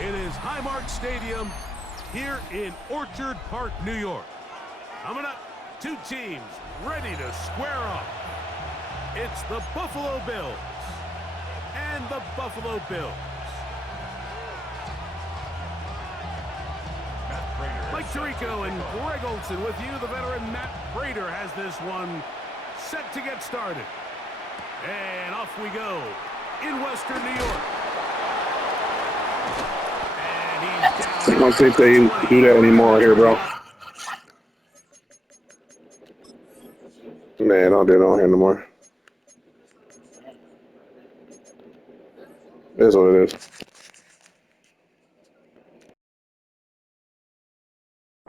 It is Highmark Stadium here in Orchard Park, New York. Coming up, two teams ready to square off. It's the Buffalo Bills and the Buffalo Bills. Mike Tirico and Greg Olson with you. The veteran Matt Prater has this one set to get started. And off we go in Western New York. I don't think they do that anymore here, bro. Man, I don't do it on here no more. It is what it is.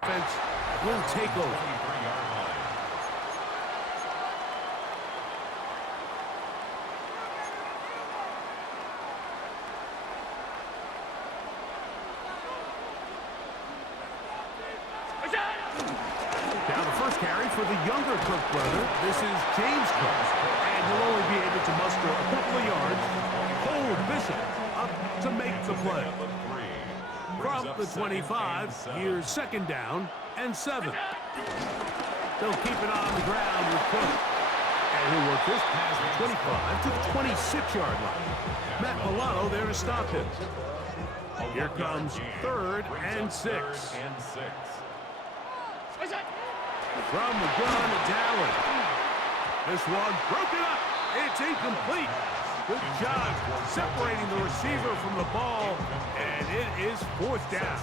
Defense will take over. Now the first carry for the younger Cook brother. This is James Cook, and he'll only be able to muster a couple of yards. Cole Bishop up to make the play. From the 25, here's second down and 7. They'll keep it on the ground with Cook. And he'll work this past the 25 to the 26-yard line. Matt Milano there to stop him. Here comes 3rd and 6. From the gun, it's Allen. This one broken up. It's incomplete. Good job separating the receiver from the ball, and it is 4th down.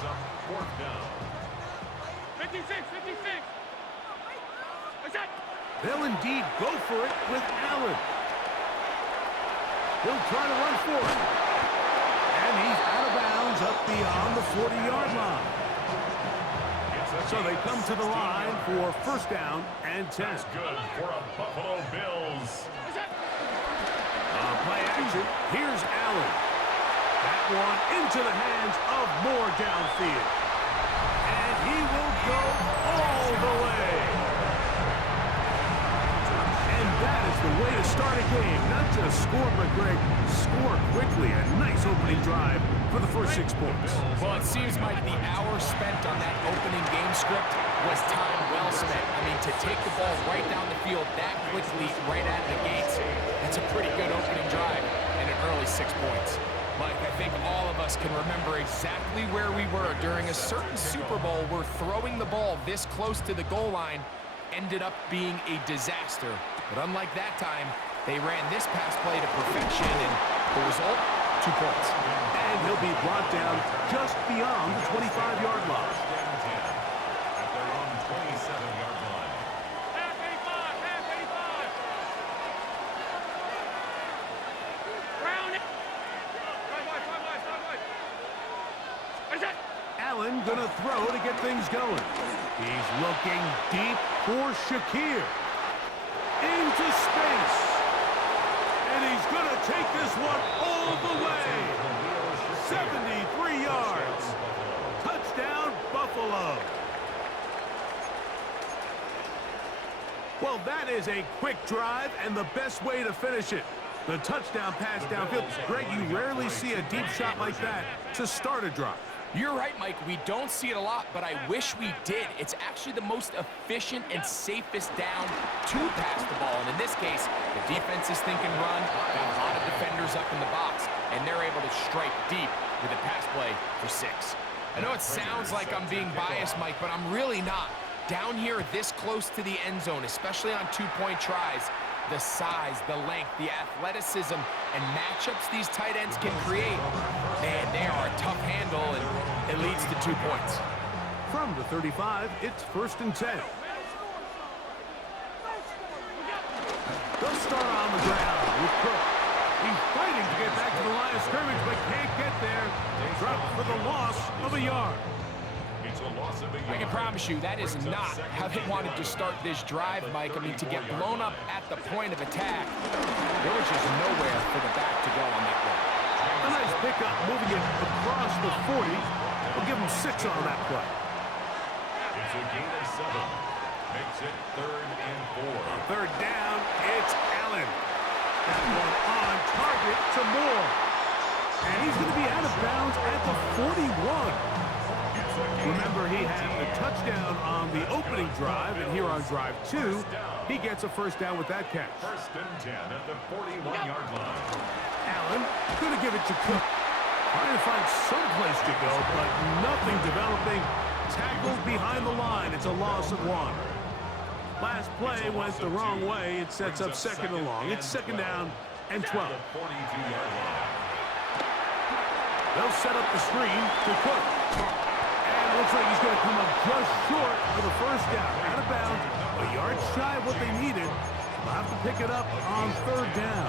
56, 56. They'll indeed go for it with Allen. He'll try to run for it. And he's out of bounds up beyond the 40-yard line. So they come to the line for 1st down and 10. That's good for a Buffalo Bills. Play action. Here's Allen. That one into the hands of Moore downfield. And he will go all the way. And that is the way to start a game. Not just score, but Greg, score quickly. A nice opening drive for the first 6 points. Well, it seems like the hour spent on that opening game script was time well spent. I mean, to take the ball right down the field that quickly, right out of the gates, that's a pretty good opening drive and an early 6 points. Mike, I think all of us can remember exactly where we were during a certain Super Bowl where throwing the ball this close to the goal line ended up being a disaster. But unlike that time, they ran this pass play to perfection, and the result, 2 points. And he'll be brought down just beyond the 25-yard line. At their own 27-yard line. Half 85, half 85. Round it. Allen gonna throw to get things going. He's looking deep for Shakir. Into space. And he's gonna take this one all the way. 73 yards. Touchdown, Buffalo. Well, that is a quick drive and the best way to finish it. The touchdown pass downfield. Greg, you rarely see a deep shot like that to start a drive. You're right, Mike. We don't see it a lot, but I wish we did. It's actually the most efficient and safest down to pass the ball. And in this case, the defense is thinking run, got a lot of defenders up in the box, and they're able to strike deep with a pass play for 6. I know it sounds like I'm being biased, Mike, but I'm really not. Down here this close to the end zone, especially on 2-point tries, the size, the length, the athleticism, and matchups these tight ends can create, man, they are a tough handle, and it leads to 2 points. From the 35, it's 1st and 10. They'll start on the ground with Cook. He's fighting to get back to the line of scrimmage, but can't get there. Dropped for the loss of a yard. It's a loss of a yard. I can promise you that is not how they wanted to start this drive, Mike. I mean, to get blown up at the point of attack, there was just nowhere for the back to go on that one. A nice pickup, moving it across the 40. We'll give him 6 on that play. It's a gain of 7. Makes it 3rd and 4. 3rd down, it's Allen. That one on target to Moore. And he's going to be out of bounds at the 41. Remember, he had the touchdown on the opening drive, and here on drive 2, he gets a first down with that catch. First and 10 at the 41-yard line. Allen going to give it to Cook. Trying to find some place to go, but nothing developing. Tackled behind the line. It's a loss of 1. Last play went the wrong way. It sets up second and long. It's second down and 12. They'll set up the screen to Cook. And it looks like he's going to come up just short for the first down. Out of bounds, a yard shy of what they needed. They'll have to pick it up on third down.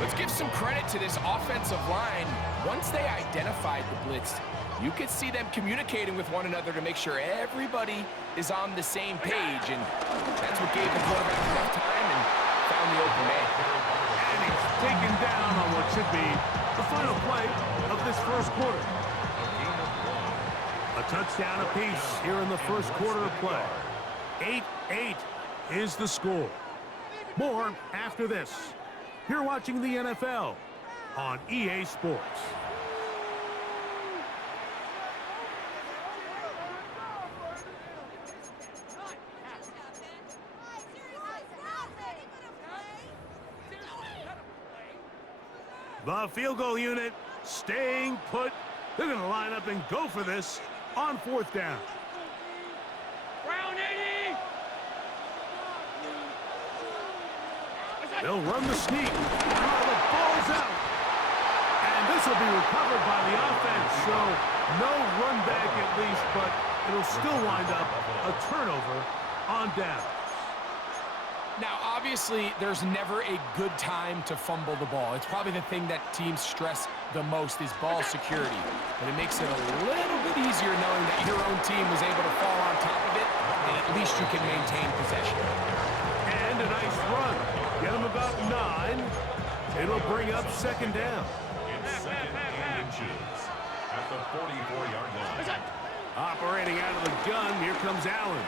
Let's give some credit to this offensive line. Once they identified the blitz, you could see them communicating with one another to make sure everybody is on the same page, and that's what gave the quarterback enough time and found the open man. And he's taken down on what should be the final play of this first quarter. A touchdown apiece here in the first quarter of play. 8-8 is the score. More after this. You're watching the NFL on EA Sports. The field goal unit staying put. They're going to line up and go for this on fourth down. They'll run the sneak. Oh, the ball's out. And this will be recovered by the offense. So no run back at least, but it'll still wind up a turnover on down. Now, obviously, there's never a good time to fumble the ball. It's probably the thing that teams stress the most is ball security. But it makes it a little bit easier knowing that your own team was able to fall on top of it, and at least you can maintain possession. And a nice run. Get them about 9. It'll bring up second down. It's second and inches at the 44-yard line. Operating out of the gun, here comes Allen.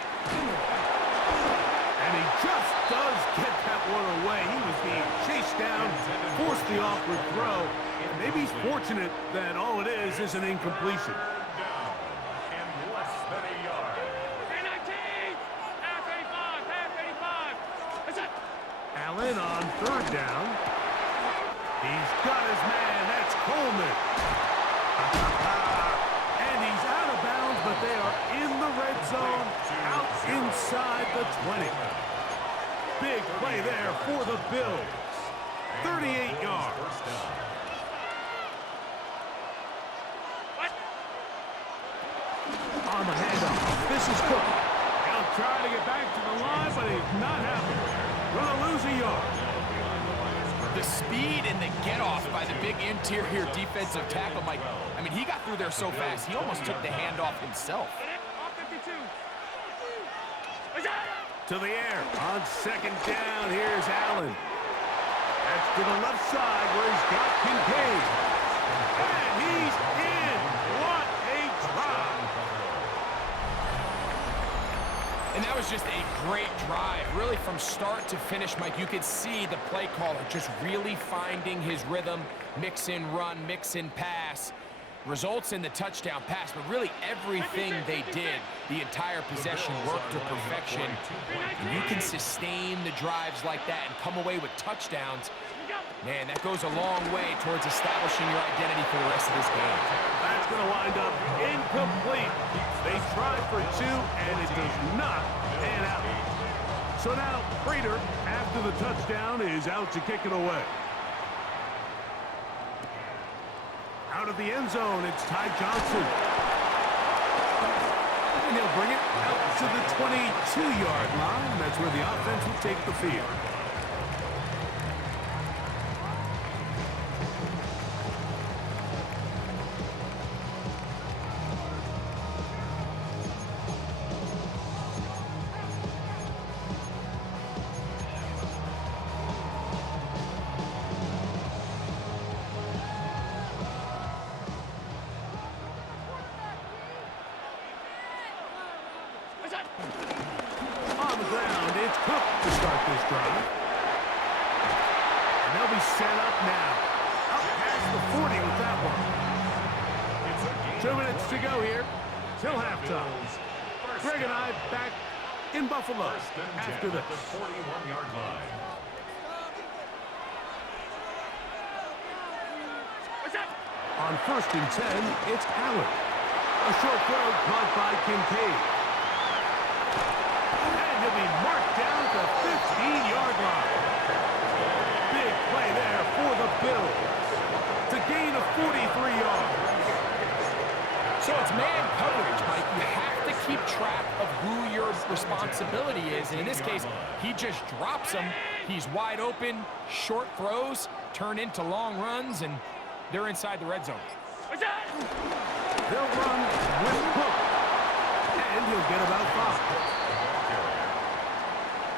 And he just does get that one away. He was being chased down, forced the awkward throw. And maybe he's fortunate that all it is an incompletion. Down and less than a yard. Allen on third down. He's got his man. That's Coleman. And he's out of bounds, but they are in the red zone, out inside the 20. Big play there for the Bills. 38 yards. On the handoff, this is Cook. He'll try to get back to the line, but he's not happening. Gonna lose a yard. The speed and the get-off by the big interior defensive tackle, Mike. I mean, he got through there so fast, he almost took the handoff himself. To the air. On second down, here's Allen. That's to the left side where he's got Kincaid. And he's in. What a drop. And that was just a great drive. Really, from start to finish, Mike, you could see the play caller just really finding his rhythm. Mix in run, mix in pass. Results in the touchdown pass, but really everything they did, the entire possession worked to perfection. And you can sustain the drives like that and come away with touchdowns. Man, that goes a long way towards establishing your identity for the rest of this game. That's going to wind up incomplete. They tried for 2, and it does not pan out. So now, Prater, after the touchdown, is out to kick it away. Out of the end zone, it's Ty Johnson. And he'll bring it out to the 22-yard line. That's where the offense will take the field. On the ground, it's Cook to start this drive. And they'll be set up now. Up past the 40 with that one. 2 minutes to go here till halftime. Greg and I back in Buffalo after this. 41-yard line. On 1st and 10, it's Allen. A short throw caught by Kincaid. And he'll be marked down at the 15-yard line. Big play there for the Bills. It's a gain of 43 yards. So it's man coverage, Mike. You have to keep track of who your responsibility is. And in this case, he just drops him. He's wide open. Short throws turn into long runs, and they're inside the red zone. They'll run with Cook. And he'll get about 5.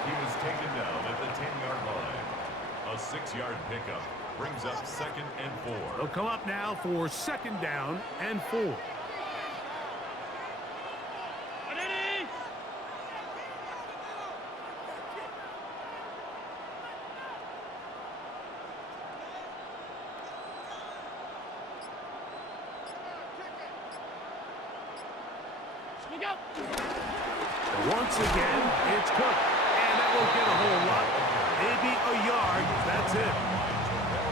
He was taken down at the 10-yard line. A 6-yard pickup brings up 2nd and 4. They'll come up now for 2nd down and 4. Once again, it's Cook, and that won't get a whole lot. Maybe a yard, that's it.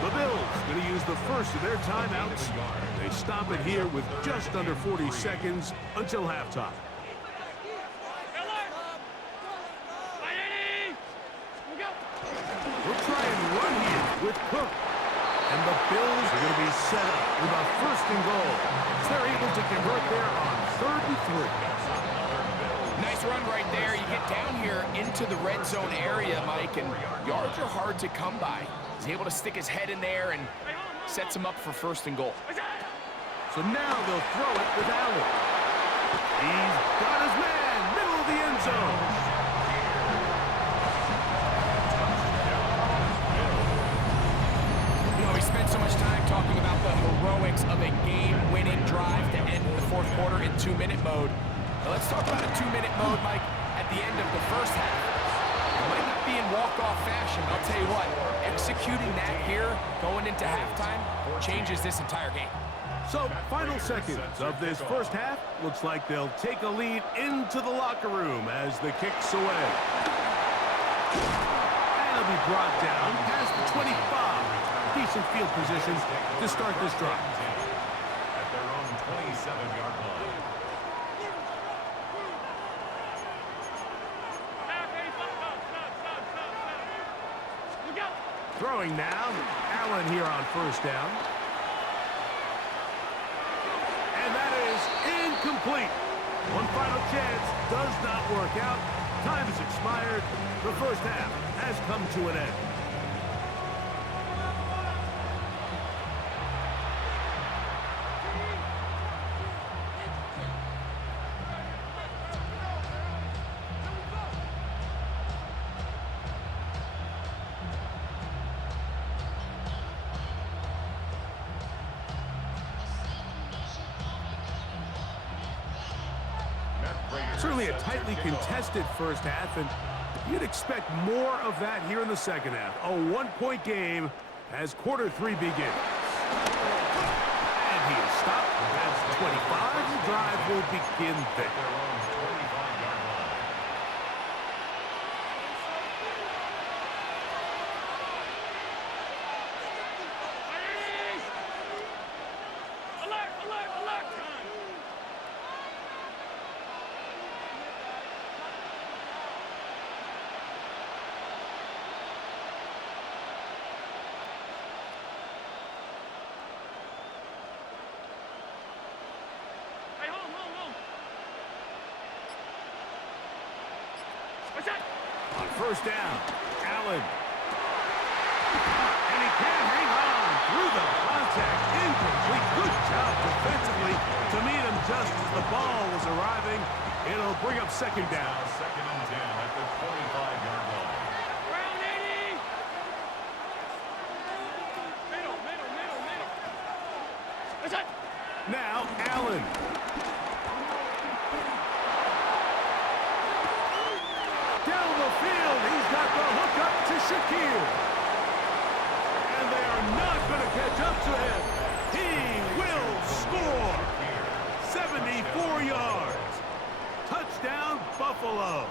The Bills going to use the first of their timeouts. They stop it here with just under 40 seconds until halftime. We'll try and run here with Cook. And the Bills are going to be set up with a 1st and goal. They're able to convert there on 3rd and 3. Nice run right there. You get down here into the red zone area, Mike, and yards are hard to come by. He's able to stick his head in there and sets him up for 1st and goal. So now they'll throw it with Allen. He's got his man, middle of the end zone. You know, we spent so much time talking about the heroics of a game-winning drive to end the 4th quarter in 2-minute mode. Now let's talk about a 2-minute mode, Mike, at the end of the 1st half. It might not be in walk-off fashion, but I'll tell you what, executing that here, going into halftime, changes this entire game. So, final seconds of this 1st half. Looks like they'll take a lead into the locker room as the kick's away. And it'll be brought down past the 25. Decent field position to start this drive. At their own 27-yard line. Throwing now, Allen here on 1st down. And that is incomplete. One final chance does not work out. Time has expired. The 1st half has come to an end. Certainly a tightly contested 1st half, and you'd expect more of that here in the 2nd half. A 1-point game as quarter 3 begins. And he is stopped. That's 25. The drive will begin there. On 1st down, Allen. And he can't hang on through the contact. Incomplete. Good job defensively to meet him just as the ball was arriving. It'll bring up 2nd down. 2nd and 10 at the 25-yard line. Now, Allen. Down the field, he's got the hook up to Shaquille. And they are not going to catch up to him. He will score. Buffalo.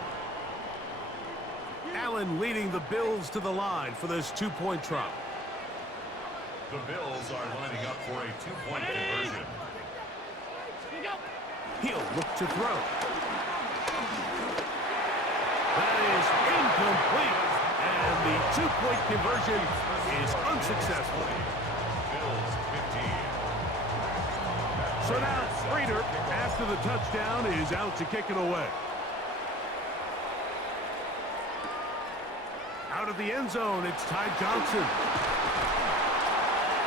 Allen leading the Bills to the line for this two-point try. The Bills are lining up for a two-point conversion. He'll look to throw. That is incomplete. And the two-point conversion is unsuccessful. Bills 15. So now Prater, after the touchdown, is out to kick it away. Out of the end zone, it's Ty Johnson.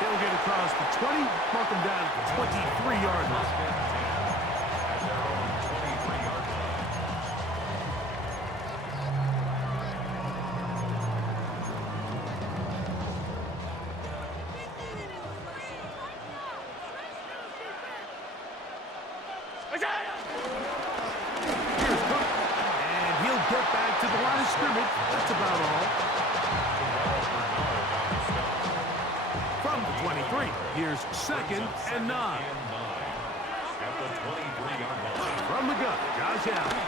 He'll get across the 20, mark him down at the 23-yard line. Here's Cook, and he'll get back to the line of scrimmage. That's about all. From the 23, here's 2nd and 9. At the 23-yard line. From the gun, Josh Allen.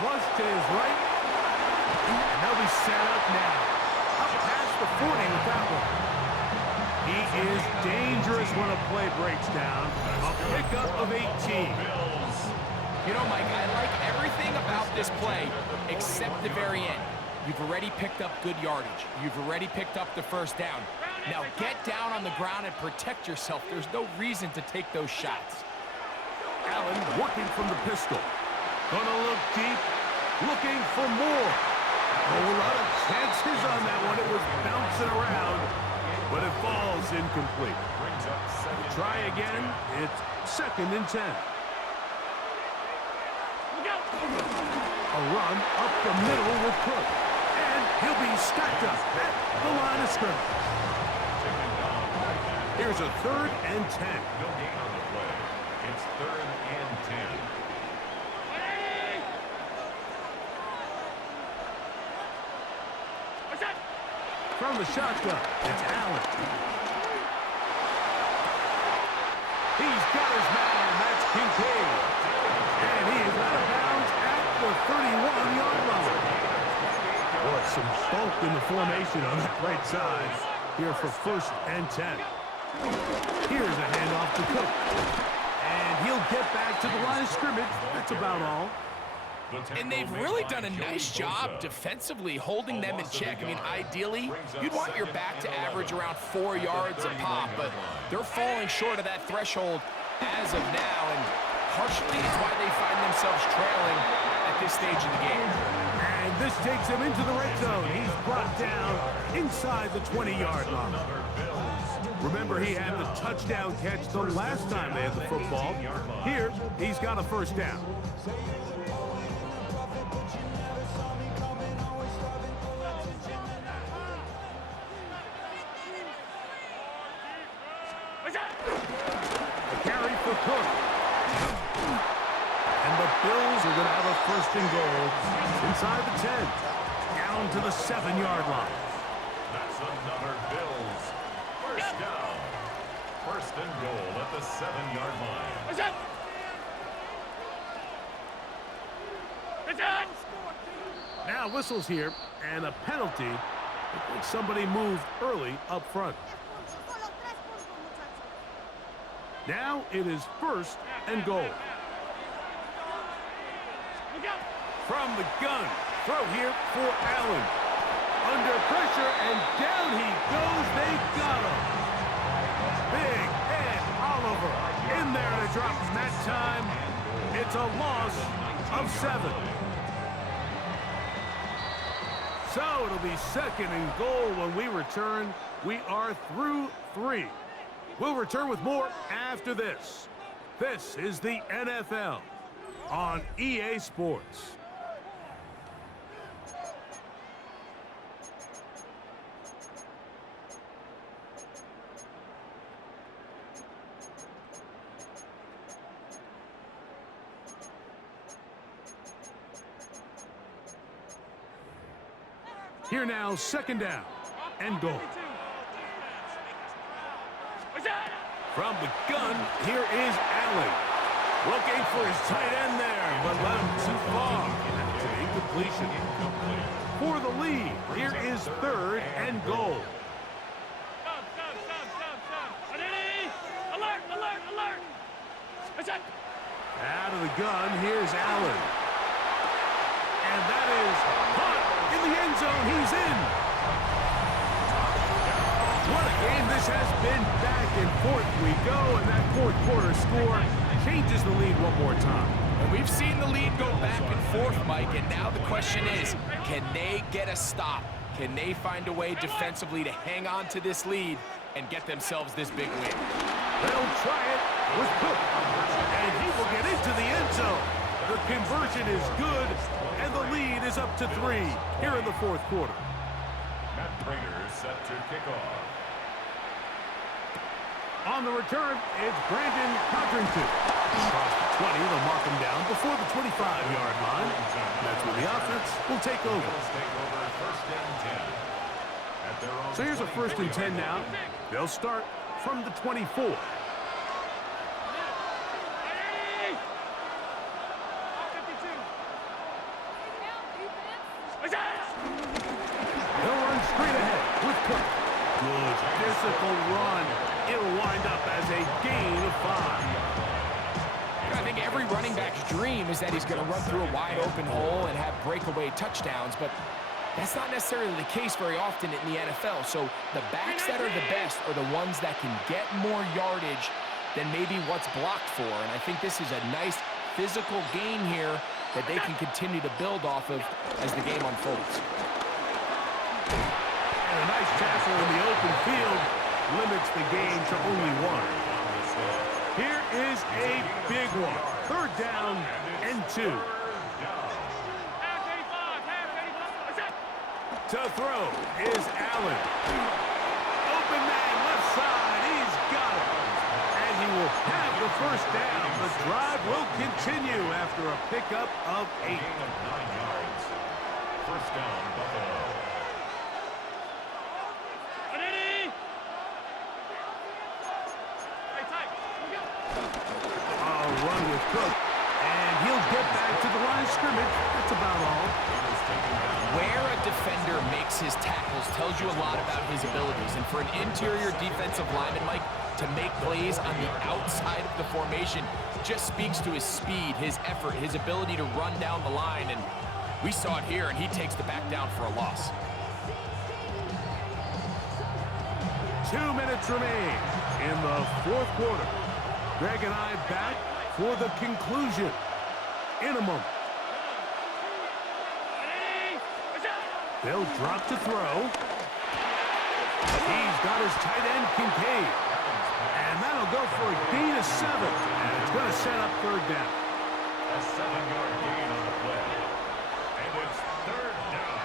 Flush to his right. And they'll be set up now. Up past the 40 with that one. He is dangerous when a play breaks down. A pickup of 18. You know, Mike, I like everything about this play except the very end. You've already picked up good yardage. You've already picked up the first down. Now get down on the ground and protect yourself. There's no reason to take those shots. Allen working from the pistol. Gonna look deep, looking for more. Oh, a lot of chances on that one. It was bouncing around, but it falls incomplete. Brings up second. Try again. It's 2nd and 10. A run up the middle with Cook. And he'll be stacked up at the line of scrimmage. Here's a 3rd and 10. No gain on the play. It's 3rd and 10. From the shotgun, it's Allen. He's got his man, that's Kincaid. And he is out of bounds at the 31-yard line. Boy, some bulk in the formation on that right side. Here for 1st and 10. Here's a handoff to Cook. And he'll get back to the line of scrimmage. That's about all. And they've really done a nice job defensively holding them in check. I mean, ideally, you'd want your back to average around 4 yards a pop, but they're falling short of that threshold as of now, and partially it's why they find themselves trailing at this stage of the game. And this takes him into the red zone. He's brought down inside the 20-yard line. Remember, he had the touchdown catch the last time they had the football. Here, he's got a 1st down. A carry for Cook. And the Bills are going to have a 1st and goal inside the 10. Down to the 7-yard line. That's another Bills. 1st down. 1st and goal at the 7-yard line. Now whistles here, and a penalty. I think somebody moved early up front. Now it is 1st and goal. From the gun, throw here for Allen. Under pressure, and down he goes. They got him. Big Ed Oliver in there to drop him that time. It's a loss of 7. So it'll be 2nd and goal when we return. We are through 3. We'll return with more after this. This is the NFL on EA Sports. Here now, 2nd down and goal. From the gun, here is Allen. Looking for his tight end there, but led him too far. That's an incompletion. For the lead, here is 3rd and goal. Alert, alert, alert. Out of the gun, here's Allen. And that is caught in the end zone. He's in. What a game this has been. Back and forth we go, and that 4th quarter score changes the lead one more time. And we've seen the lead go back and forth, Mike, and now the question is, can they get a stop? Can they find a way defensively to hang on to this lead and get themselves this big win? They'll try it with Cook, and he will get into the end zone. The conversion is good, and the lead is up to 3 here in the 4th quarter. Matt Prater set to kick off. On the return, it's Brandon Codrington. Across the 20, they'll mark him down before the 25-yard line. That's when the offense will take over. First and 10. At their own So here's a 1st and 10 now. They'll start from the 24. They'll run straight ahead with Cook. Good physical run. It'll wind up as a gain of 5. I think every running back's dream is that he's going to run through a wide open hole and have breakaway touchdowns, but that's not necessarily the case very often in the NFL. So the backs that are the best are the ones that can get more yardage than maybe what's blocked for. And I think this is a nice physical gain here that they can continue to build off of as the game unfolds. And a nice tackle in the open field limits the game to only 1. Here is a big one. 3rd down and 2. To throw is Allen. Open man, left side. He's got it. And he will have the 1st down. The drive will continue after a pickup of 8. 9 yards. First down, Buffalo. Run with Cook, and he'll get back to the line of scrimmage. That's about all. Where a defender makes his tackles tells you a lot about his abilities. And for an interior defensive lineman, Mike, to make plays on the outside of the formation just speaks to his speed, his effort, his ability to run down the line. And we saw it here, and he takes the back down for a loss. 2 minutes remain in the 4th quarter. Greg and I back for the conclusion in a moment. They'll drop to throw. He's got his tight end, Kincaid. And that'll go for a gain of 7. And it's going to set up 3rd down. A 7-yard gain on the play. And it's 3rd down.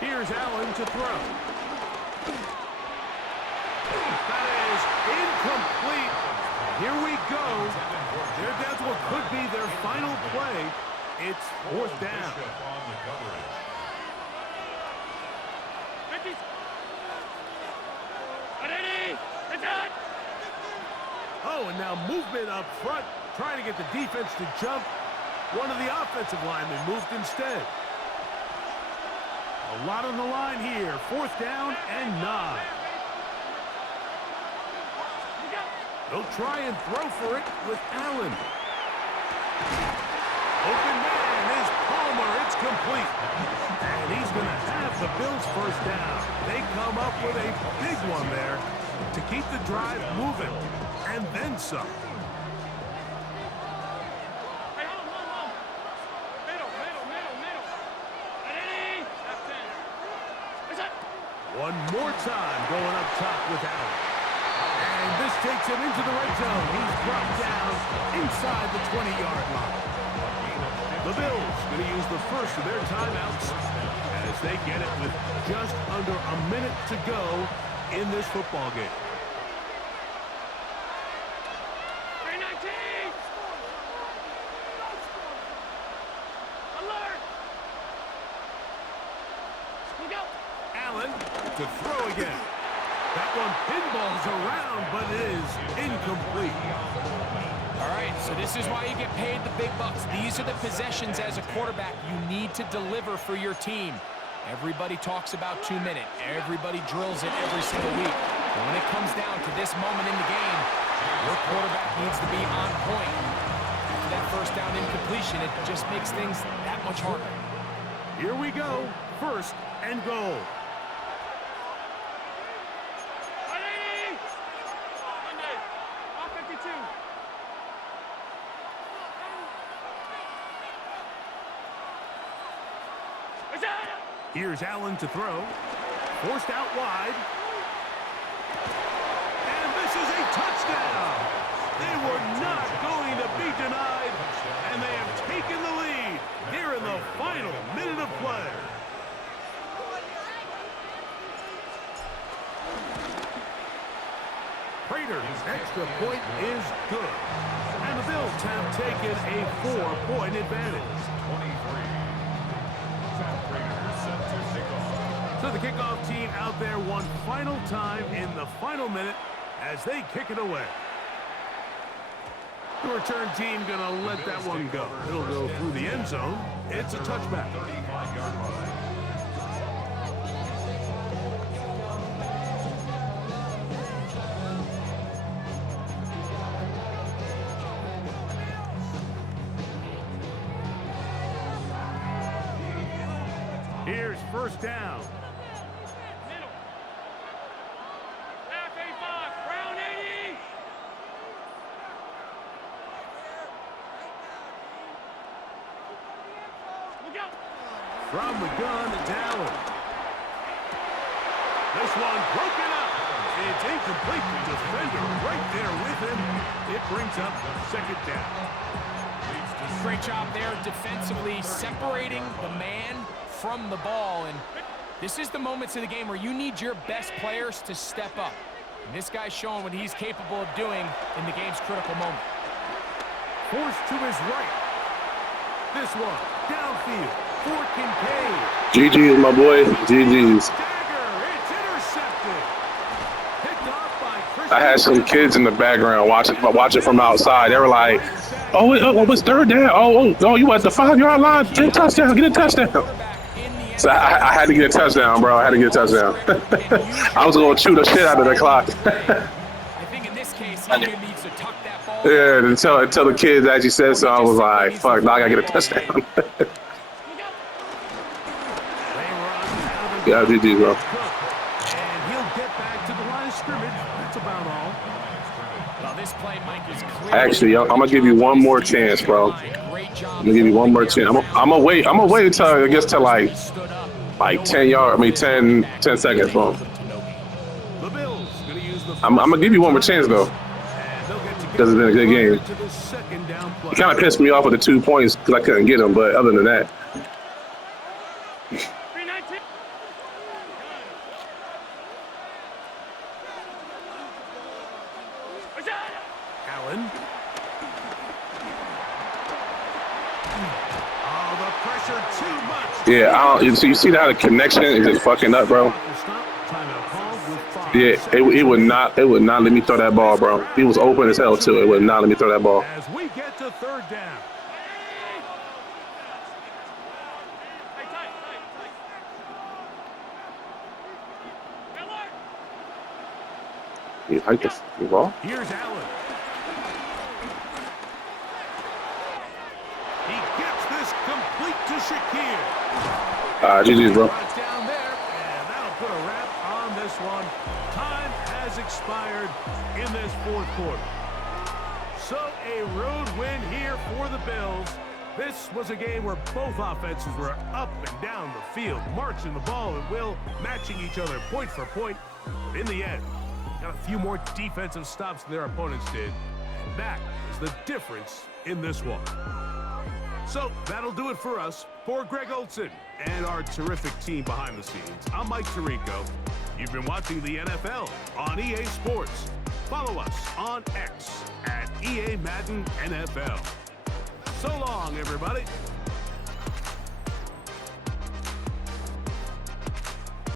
Here's Allen to throw. That is incomplete. Here we go. They're down to what could be their final play. It's 4th down. On the coverage. Oh, and now movement up front, trying to get the defense to jump. One of the offensive linemen moved instead. A lot on the line here. 4th down and 9. They'll try and throw for it with Allen. Open man is Palmer. It's complete. And he's going to have the Bills' 1st down. They come up with a big one there to keep the drive moving. And then some. One more time going up top with Allen. And this takes him into the red zone. He's brought down inside the 20-yard line. The Bills going to use the first of their timeouts as they get it with just under a minute to go in this football game. Allen to throw again. That one pinballs around, but it is incomplete. All right, so this is why you get paid the big bucks. These are the possessions as a quarterback you need to deliver for your team. Everybody talks about 2 minutes. Everybody drills it every single week. But when it comes down to this moment in the game, your quarterback needs to be on point. After that first down incompletion, it just makes things that much harder. Here we go. First and goal. Here's Allen to throw. Forced out wide. And this is a touchdown. They were not going to be denied, and they have taken the lead here in the final minute of play. Prater's extra point is good. And the Bills have taken a 4-point advantage. 23. Prater set to kick off. So the kickoff team out there one final time in the final minute as they kick it away. The return team going to let that one go. It'll go through the end zone. It's a touchback. 35-yard line. Here's first down. From the gun, it's Allen. This one broken up. It's incomplete. The defender right there with him. It brings up second down. Great job there defensively, separating the man from the ball. And this is the moments of the game where you need your best players to step up. And this guy's showing what he's capable of doing in the game's critical moment. Forced to his right. This one, downfield, for Kincaid. GG, my boy. GG's. Dagger, it's intercepted. Picked off by Christian. I had some kids in the background watching from outside. They were like, oh, it's third down. Oh, you at the 5-yard line. Get a touchdown. Get a touchdown. So I had to get a touchdown, bro. I had to get a touchdown. I was going to chew the shit out of the clock. I think in this case, he needs to tuck that ball. Yeah, until the kids actually said so, I was like, fuck, now I got to get a touchdown. Yeah, GG, bro. And he'll get back to the line of scrimmage. That's about all. Well, this play, Mike, is clear. Actually, I'm going to give you one more chance, bro. I'm gonna give you one more chance. I'm gonna wait until I guess to like 10 seconds, bro. I'm gonna give you one more chance though, because it's been a good game. It kind of pissed me off with the 2 points because I couldn't get them, but other than that. Allen. Oh, the pressure too much. Yeah, so you see how the connection is just fucking up, bro. Yeah, it would not let me throw that ball, bro. He was open as hell too. It would not let me throw that ball. As we get to third down. You hike the ball? Here's Allen. He gets this complete to Shakir. GG's, bro. Down there, and that'll put a wrap on this one. Time has expired in this fourth quarter. So a road win here for the Bills. This was a game where both offenses were up and down the field, marching the ball at will, matching each other point for point. But in the end, got a few more defensive stops than their opponents did. And that is the difference in this one. So that'll do it for us. For Greg Olson and our terrific team behind the scenes, I'm Mike Tirico. You've been watching the NFL on EA Sports. Follow us on X at EA Madden NFL. So long, everybody.